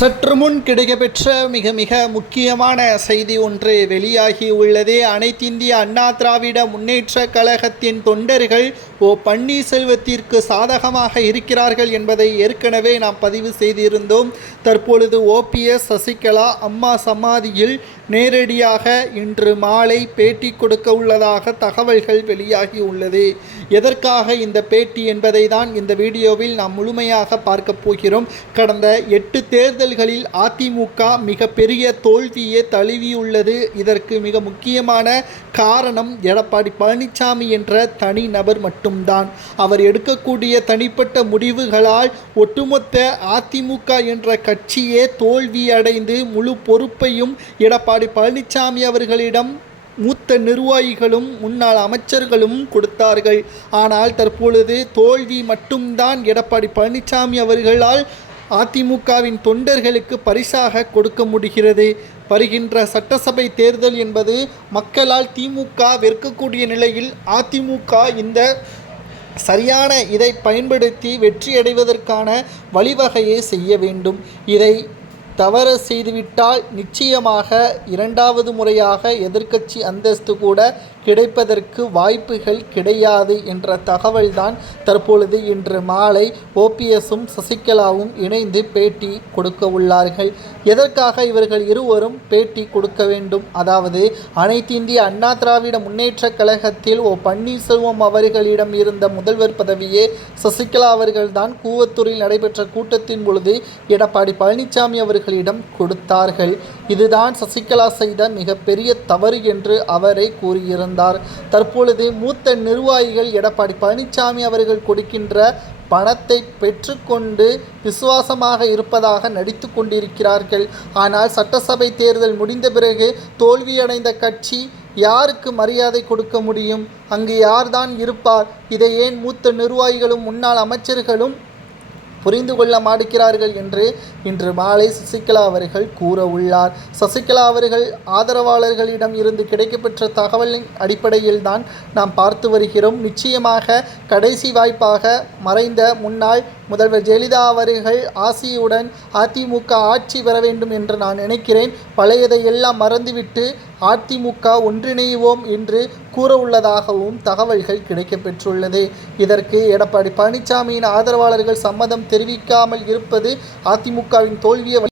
சற்று முன் கிடைக்கப்பெற்ற மிக மிக முக்கியமான செய்தி ஒன்று வெளியாகி உள்ளது. அனைத்திந்திய அண்ணா திராவிட முன்னேற்ற கழகத்தின் தொண்டர்கள் ஓ பன்னீர்செல்வத்திற்கு சாதகமாக இருக்கிறார்கள் என்பதை ஏற்கனவே நாம் பதிவு செய்திருந்தோம். தற்பொழுது ஓபிஎஸ் சசிகலா அம்மா சமாதியில் நேரடியாக இன்று மாலை பேட்டி கொடுக்க உள்ளதாக தகவல்கள் வெளியாகி உள்ளது. எதற்காக இந்த பேட்டி என்பதை தான் இந்த வீடியோவில் நாம் முழுமையாக பார்க்க போகிறோம். கடந்த எட்டு தேர்தல்களில் அதிமுக மிகப்பெரிய தோல்வியே தழுவியுள்ளது. இதற்கு மிக முக்கியமான காரணம் எடப்பாடி பழனிசாமி என்ற தனி நபர் மட்டும்தான் அவர் எடுக்கக்கூடிய தனிப்பட்ட முடிவுகளால் ஒட்டுமொத்த அதிமுக என்ற கட்சியே தோல்வியடைந்து முழு பொறுப்பையும் எடப்பாடி பழனிசாமி அவர்களிடம் மூத்த நிர்வாகிகளும் முன்னாள் அமைச்சர்களும் கொடுத்தார்கள். ஆனால் தற்பொழுது தோல்வி மட்டும்தான் எடப்பாடி பழனிசாமி அவர்களால் அதிமுகவின் தொண்டர்களுக்கு பரிசாக கொடுக்க முடிகிறது? வருகின்ற சட்டசபை தேர்தல் என்பது மக்களால் திமுக வெறுக்கக்கூடிய நிலையில் அதிமுக இந்த சரியான இதை பயன்படுத்தி வெற்றியடைவதற்கான வழிவகையை செய்ய வேண்டும். இதை தவறு செய்துவிட்டால் நிச்சயமாக இரண்டாவது முறையாக எதிர்க்கட்சி அந்தஸ்து கூட கிடைப்பதற்கு வாய்ப்புகள் கிடையாது என்ற தகவல்தான் தற்பொழுது இன்று மாலை ஓபிஎஸும் சசிகலாவும் இணைந்து பேட்டி கொடுக்க உள்ளார்கள். எதற்காக இவர்கள் இருவரும் பேட்டி கொடுக்க வேண்டும்? அதாவது அனைத்து இந்திய அண்ணா திராவிட முன்னேற்ற கழகத்தில் ஓ பன்னீர்செல்வம் அவர்களிடம் இருந்த முதல்வர் பதவியே சசிகலா அவர்கள்தான் கூவத்தூரில் நடைபெற்ற கூட்டத்தின் பொழுது எடப்பாடி பழனிசாமி அவர்களிடம் கொடுத்தார்கள். இதுதான் சசிகலா செய்த மிகப்பெரிய தவறு என்று அவரை கூறியிருந்தார். தற்பொழுது மூத்த நிர்வாகிகள் எடப்பாடி பழனிசாமி அவர்கள் கொடுக்கின்ற பணத்தை பெற்றுக்கொண்டு விசுவாசமாக இருப்பதாக நடித்து கொண்டிருக்கிறார்கள். ஆனால் சட்டசபை தேர்தல் முடிந்த பிறகு தோல்வியடைந்த கட்சி யாருக்கு மரியாதை கொடுக்க முடியும்? அங்கு யார்தான் இருப்பார்? இதை ஏன் மூத்த நிர்வாகிகளும் முன்னாள் அமைச்சர்களும் புரிந்து கொள்ள மாட்டுகிறார்கள் என்று இன்று மாலை சசிகலா அவர்கள் கூற உள்ளார். சசிகலா அவர்கள் ஆதரவாளர்களிடம் இருந்து கிடைக்கப்பெற்ற தகவலின் அடிப்படையில் தான் நாம் பார்த்து வருகிறோம். நிச்சயமாக கடைசி வாய்ப்பாக மறைந்த முன்னாள் முதல்வர் ஜெயலலிதா அவர்கள் ஆசியுடன் அதிமுக ஆட்சி பெற வேண்டும் என்று நான் நினைக்கிறேன். பழையதை எல்லாம் மறந்துவிட்டு அதிமுக ஒன்றிணைவோம் என்று கூற உள்ளதாகவும் தகவல்கள் கிடைக்கப்பெற்றுள்ளது. இதற்கு எடப்பாடி பழனிசாமியின் ஆதரவாளர்கள் சம்மதம் தெரிவிக்காமல் இருப்பது அதிமுகவின் தோல்வியை